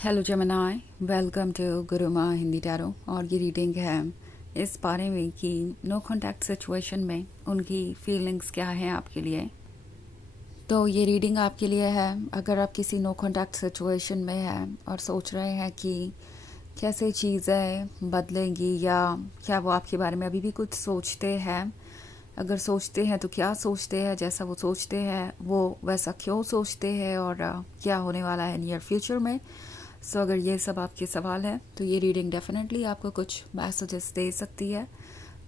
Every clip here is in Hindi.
Hello Gemini, welcome to Gurumaa Hindi tarot. और ये रीडिंग है इस बारे में कि नो कॉन्टैक्ट सिचुएशन में उनकी फीलिंग्स क्या हैं आपके लिए। तो ये रीडिंग आपके लिए है अगर आप किसी नो कॉन्टैक्ट सिचुएशन में हैं और सोच रहे हैं कि कैसे चीज़ें बदलेंगी या क्या वो आपके बारे में अभी भी कुछ सोचते हैं। अगर सोचते हैं तो क्या सोचते हैं, जैसा वो सोचते हैं वो वैसा क्यों सोचते हैं और क्या होने वाला है नियर फ्यूचर में। सो अगर ये सब आपके सवाल हैं तो ये रीडिंग डेफिनेटली आपको कुछ मैसेजेस दे सकती है।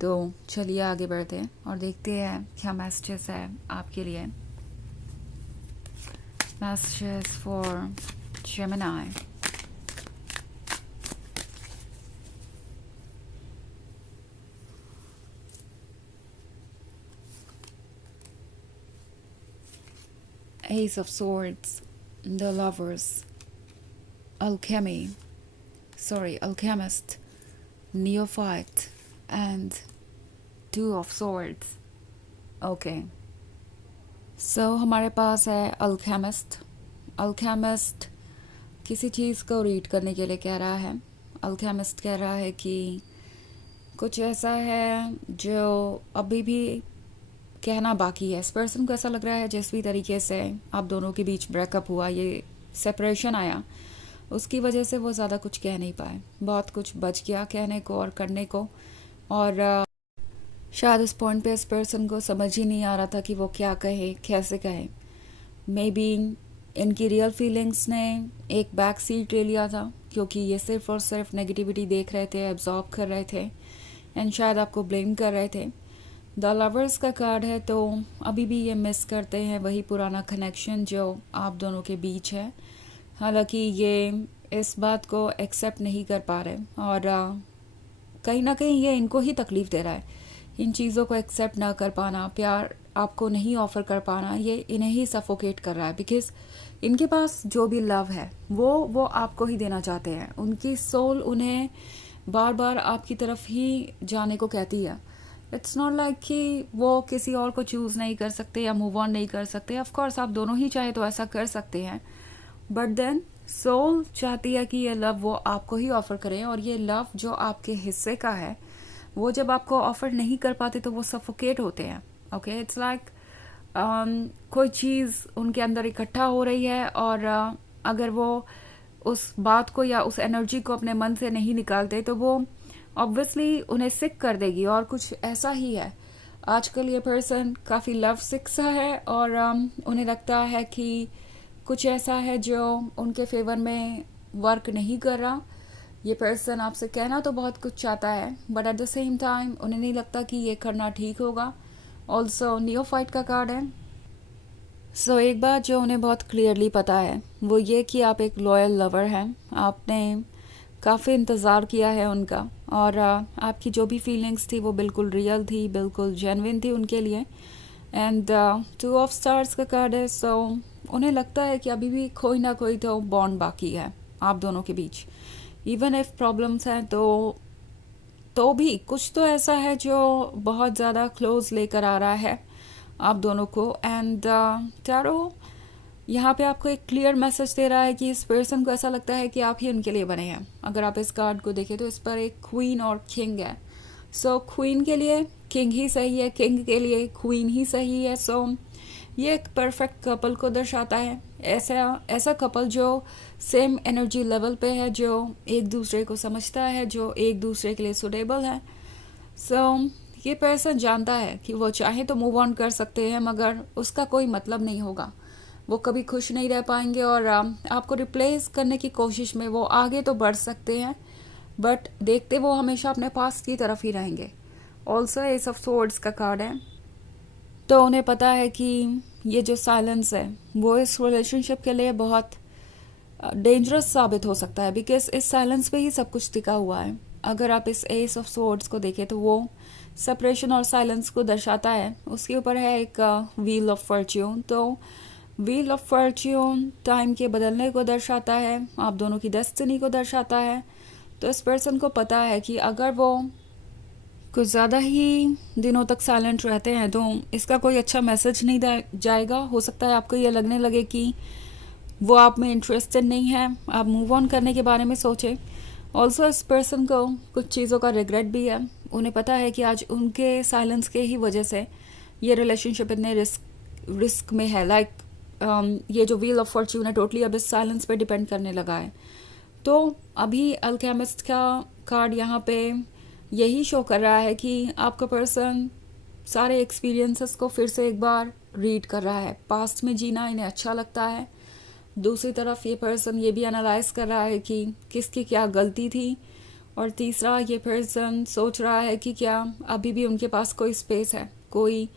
तो चलिए आगे बढ़ते हैं और देखते हैं क्या मैसेजेस है आपके लिए। Messages for Gemini. Ace of Swords, the Lovers, Alchemist, Neophyte, and Two of Swords. Okay, so हमारे पास है अल्केमिस्ट। अल्केमिस्ट किसी चीज़ को रीड करने के लिए कह रहा है। अल्केमिस्ट कह रहा है कि कुछ ऐसा है जो अभी भी कहना बाकी है। इस पर्सन को ऐसा लग रहा है जिस भी तरीके से आप दोनों के बीच ब्रेकअप हुआ, ये सेपरेशन आया, उसकी वजह से वो ज़्यादा कुछ कह नहीं पाए। बहुत कुछ बच गया कहने को और करने को, और शायद उस पॉइंट पे इस पर्सन को समझ ही नहीं आ रहा था कि वो क्या कहे, कैसे कहे। मे बी इनकी रियल फीलिंग्स ने एक बैक सीट ले लिया था क्योंकि ये सिर्फ और सिर्फ नेगेटिविटी देख रहे थे, एब्जॉर्ब कर रहे थे एंड शायद आपको ब्लेम कर रहे थे। द लवर्स का कार्ड है, तो अभी भी ये मिस करते हैं वही पुराना कनेक्शन जो आप दोनों के बीच है। हालांकि ये इस बात को एक्सेप्ट नहीं कर पा रहे और कहीं ना कहीं ये इनको ही तकलीफ़ दे रहा है। इन चीज़ों को एक्सेप्ट ना कर पाना, प्यार आपको नहीं ऑफ़र कर पाना, ये इन्हें ही सफोकेट कर रहा है। बिकॉज इनके पास जो भी लव है वो आपको ही देना चाहते हैं। उनकी सोल उन्हें बार बार आपकी तरफ ही जाने को कहती है। इट्स नॉट लाइक कि वो किसी और को चूज़ नहीं कर सकते या मूव ऑन नहीं कर सकते। ऑफ कोर्स आप दोनों ही चाहे तो ऐसा कर सकते हैं, बट देन सोल चाहती है कि ये लव वो आपको ही ऑफ़र करें, और ये लव जो आपके हिस्से का है वो जब आपको ऑफ़र नहीं कर पाते तो वो सफोकेट होते हैं। ओके, इट्स लाइक कोई चीज़ उनके अंदर इकट्ठा हो रही है और अगर वो उस बात को या उस एनर्जी को अपने मन से नहीं निकालते तो वो ऑब्वियसली उन्हें सिक कर देगी। और कुछ ऐसा ही है आजकल, ये पर्सन काफ़ी लव सिक सा है और उन्हें लगता है कि कुछ ऐसा है जो उनके फेवर में वर्क नहीं कर रहा। ये पर्सन आपसे कहना तो बहुत कुछ चाहता है but at the same time उन्हें नहीं लगता कि ये करना ठीक होगा। ऑल्सो नियोफाइट का कार्ड है। सो एक बात जो उन्हें बहुत क्लियरली पता है वो ये कि आप एक लॉयल लवर हैं। आपने काफ़ी इंतज़ार किया है उनका, और आपकी जो भी फीलिंग्स थी वो बिल्कुल रियल थी, बिल्कुल जेन्युइन थी उनके लिए। एंड टू ऑफ स्टार्स का कार्ड है। सो उन्हें लगता है कि अभी भी कोई ना कोई तो बॉन्ड बाकी है आप दोनों के बीच। इवन इफ प्रॉब्लम्स हैं तो भी कुछ तो ऐसा है जो बहुत ज़्यादा क्लोज लेकर आ रहा है आप दोनों को। एंड टैरो यहाँ पे आपको एक क्लियर मैसेज दे रहा है कि इस पर्सन को ऐसा लगता है कि आप ही उनके लिए बने हैं। अगर आप इस कार्ड को देखें तो इस पर एक क्वीन और किंग है। सो क्वीन के लिए किंग ही सही है, किंग के लिए क्वीन ही सही है। सो ये एक परफेक्ट कपल को दर्शाता है। ऐसा ऐसा कपल जो सेम एनर्जी लेवल पे है, जो एक दूसरे को समझता है, जो एक दूसरे के लिए सुटेबल है। सो ये पर्सन जानता है कि वो चाहे तो मूव ऑन कर सकते हैं मगर उसका कोई मतलब नहीं होगा। वो कभी खुश नहीं रह पाएंगे और आपको रिप्लेस करने की कोशिश में वो आगे तो बढ़ सकते हैं बट देखते वो हमेशा अपने पास की तरफ ही रहेंगे। ऑल्सो एस ऑफ सोर्ड्स का कार्ड है, तो उन्हें पता है कि ये जो साइलेंस है वो इस रिलेशनशिप के लिए बहुत डेंजरस साबित हो सकता है। बिकॉज इस साइलेंस पे ही सब कुछ टिका हुआ है। अगर आप इस एस ऑफ सोर्ड्स को देखें तो वो सेपरेशन और साइलेंस को दर्शाता है। उसके ऊपर है एक व्हील ऑफ फॉर्च्यून। तो व्हील ऑफ फॉर्च्यून टाइम के बदलने को दर्शाता है, आप दोनों की डेस्टिनी को दर्शाता है। तो इस पर्सन को पता है कि अगर वो कुछ ज़्यादा ही दिनों तक साइलेंट रहते हैं तो इसका कोई अच्छा मैसेज नहीं जाएगा। हो सकता है आपको ये लगने लगे कि वो आप में इंटरेस्टेड नहीं है, आप मूव ऑन करने के बारे में सोचें। ऑल्सो इस पर्सन को कुछ चीज़ों का रिग्रेट भी है। उन्हें पता है कि आज उनके साइलेंस के ही वजह से ये रिलेशनशिप इतने रिस्क में है। ये जो व्हील ऑफ फॉर्च्यून है टोटली अब इस साइलेंस पे डिपेंड करने लगा है। तो अभी अल्केमिस्ट का कार्ड यहाँ पे यही शो कर रहा है कि आपका पर्सन सारे एक्सपीरियंसेस को फिर से एक बार रीड कर रहा है। पास्ट में जीना इन्हें अच्छा लगता है। दूसरी तरफ ये पर्सन ये भी एनालाइज कर रहा है कि किसकी क्या गलती थी। और तीसरा ये पर्सन सोच रहा है कि क्या अभी भी उनके पास कोई स्पेस है, कोई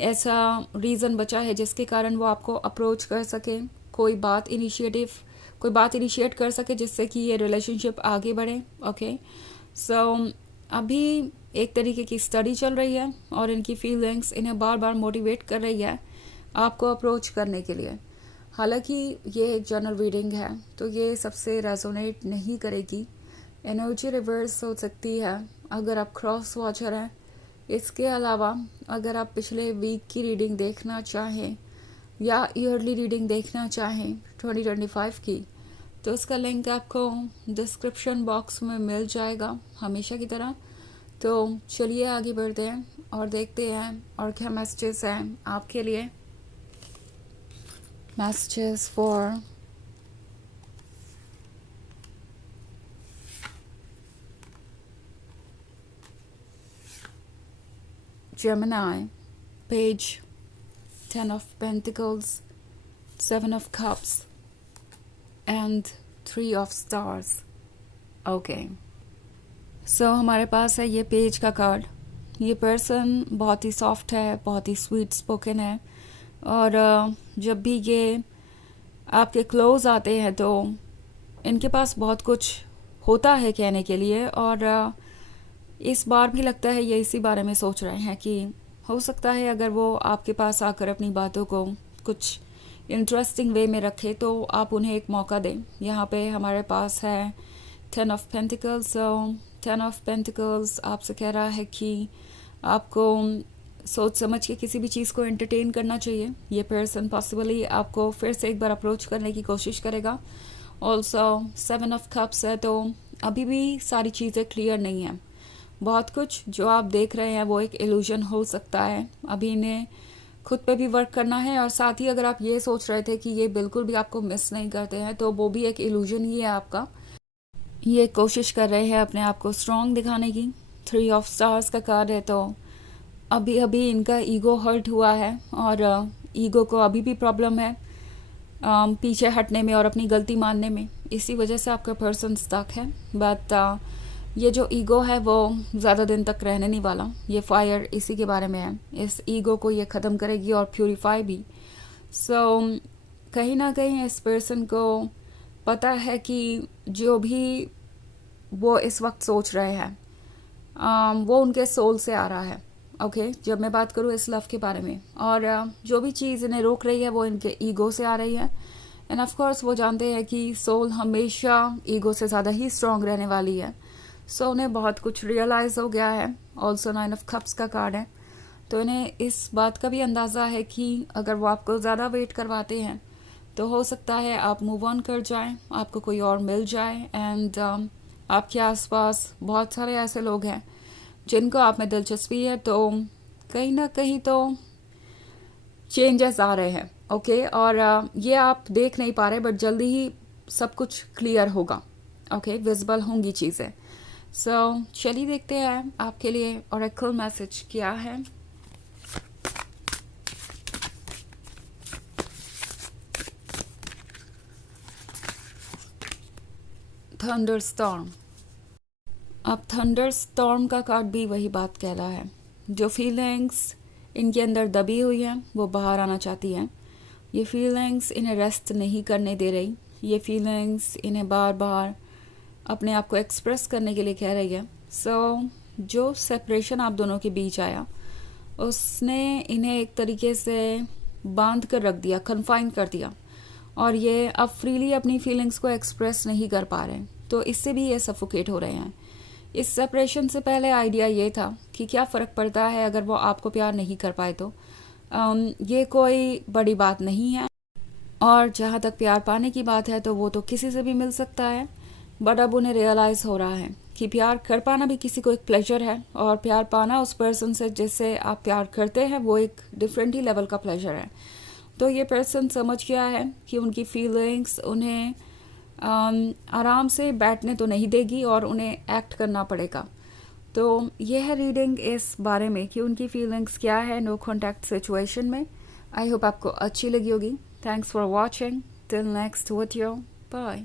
ऐसा रीज़न बचा है जिसके कारण वो आपको अप्रोच कर सके, कोई बात इनिशिएट कर सके जिससे कि ये रिलेशनशिप आगे बढ़े। ओके, सो अभी एक तरीके की स्टडी चल रही है और इनकी फीलिंग्स इन्हें बार बार मोटिवेट कर रही है आपको अप्रोच करने के लिए। हालांकि ये एक जनरल रीडिंग है तो ये सबसे रेजोनेट नहीं करेगी। एनर्जी रिवर्स हो सकती है अगर आप क्रॉस वॉचर हैं। इसके अलावा अगर आप पिछले वीक की रीडिंग देखना चाहें या ईयरली रीडिंग देखना चाहें 2025 की, तो उसका लिंक आपको डिस्क्रिप्शन बॉक्स में मिल जाएगा हमेशा की तरह। तो चलिए आगे बढ़ते हैं और देखते हैं और क्या मैसेजेस हैं आपके लिए। Messages for Gemini, page 10 of Pentacles, 7 of Cups and 3 of Stars. Okay, so हमारे पास है ये पेज का कार्ड। ये पर्सन बहुत ही सॉफ्ट है, बहुत ही स्वीट स्पोकन है और जब भी ये आपके क्लोज आते हैं तो इनके पास बहुत कुछ होता है कहने के लिए। और इस बार भी लगता है ये इसी बारे में सोच रहे हैं कि हो सकता है अगर वो आपके पास आकर अपनी बातों को कुछ इंटरेस्टिंग वे में रखे तो आप उन्हें एक मौका दें। यहाँ पे हमारे पास है 10 ऑफ पेंटिकल्स। 10 ऑफ पेंटिकल्स आपसे कह रहा है कि आपको सोच समझ के किसी भी चीज़ को एंटरटेन करना चाहिए। ये पर्सन पॉसिबली आपको फिर से एक बार अप्रोच करने की कोशिश करेगा। ऑल्सो 7 ऑफ कप्स है तो अभी भी सारी चीज़ें क्लियर नहीं हैं। बहुत कुछ जो आप देख रहे हैं वो एक इल्यूजन हो सकता है। अभी इन्हें खुद पे भी वर्क करना है और साथ ही अगर आप ये सोच रहे थे कि ये बिल्कुल भी आपको मिस नहीं करते हैं तो वो भी एक इल्यूजन ही है आपका। ये कोशिश कर रहे हैं अपने आप को स्ट्रॉन्ग दिखाने की। 3 ऑफ स्टार्स का कार्ड है तो अभी अभी इनका ईगो हर्ट हुआ है और ईगो को अभी भी प्रॉब्लम है पीछे हटने में और अपनी गलती मानने में। इसी वजह से आपका पर्सन स्टक है। बट ये जो ईगो है वो ज़्यादा दिन तक रहने नहीं वाला। ये फायर इसी के बारे में है। इस ईगो को ये ख़त्म करेगी और प्यूरिफाई भी। सो कहीं ना कहीं इस पर्सन को पता है कि जो भी वो इस वक्त सोच रहे हैं वो उनके सोल से आ रहा है। ओके, जब मैं बात करूँ इस लव के बारे में और जो भी चीज़ इन्हें रोक रही है वो इनके ईगो से आ रही है। एंड ऑफ कोर्स वो जानते हैं कि सोल हमेशा ईगो से ज़्यादा ही स्ट्रॉन्ग रहने वाली है। सो उन्हें बहुत कुछ रियलाइज़ हो गया है। ऑल्सो 9 ऑफ कप्स का कार्ड है तो इन्हें इस बात का भी अंदाज़ा है कि अगर वो आपको ज़्यादा वेट करवाते हैं तो हो सकता है आप मूव ऑन कर जाएं, आपको कोई और मिल जाए। एंड आपके आसपास बहुत सारे ऐसे लोग हैं जिनको आप में दिलचस्पी है तो कहीं ना कहीं तो चेंजेस आ रहे हैं। ओके, और ये आप देख नहीं पा रहे बट जल्दी ही सब कुछ क्लियर होगा। ओके, विजिबल होंगी चीज़ें। सो चलिए देखते हैं आपके लिए ओरेकल मैसेज क्या है। Thunder storm. अब थंडर स्टॉर्म का कार्ड भी वही बात कह रहा है। जो फीलिंग्स इनके अंदर दबी हुई हैं वो बाहर आना चाहती हैं। ये फीलिंग्स इन्हें रेस्ट नहीं करने दे रही। ये फीलिंग्स इन्हें बार बार अपने आप को एक्सप्रेस करने के लिए कह रही है। सो जो सेपरेशन आप दोनों के बीच आया उसने इन्हें एक तरीके से बांध कर रख दिया, कन्फाइन कर दिया और ये अब फ्रीली अपनी फीलिंग्स को एक्सप्रेस नहीं कर पा रहे। तो इससे भी ये सफोकेट हो रहे हैं। इस सेपरेशन से पहले आइडिया ये था कि क्या फ़र्क पड़ता है अगर वो आपको प्यार नहीं कर पाए तो ये कोई बड़ी बात नहीं है। और जहाँ तक प्यार पाने की बात है तो वो तो किसी से भी मिल सकता है, बट अब उन्हें रियलाइज़ हो रहा है कि प्यार कर पाना भी किसी को एक प्लेजर है, और प्यार पाना उस पर्सन से जिससे आप प्यार करते हैं वो एक डिफरेंट ही लेवल का प्लेजर है। तो ये पर्सन समझ गया है कि उनकी फीलिंग्स उन्हें आराम से बैठने तो नहीं देगी और उन्हें एक्ट करना पड़ेगा। तो यह है रीडिंग इस बारे में कि उनकी फीलिंग्स क्या है नो कॉन्टैक्ट सिचुएशन में। आई होप आपको अच्छी लगी होगी। Thanks for watching. Till next video, bye.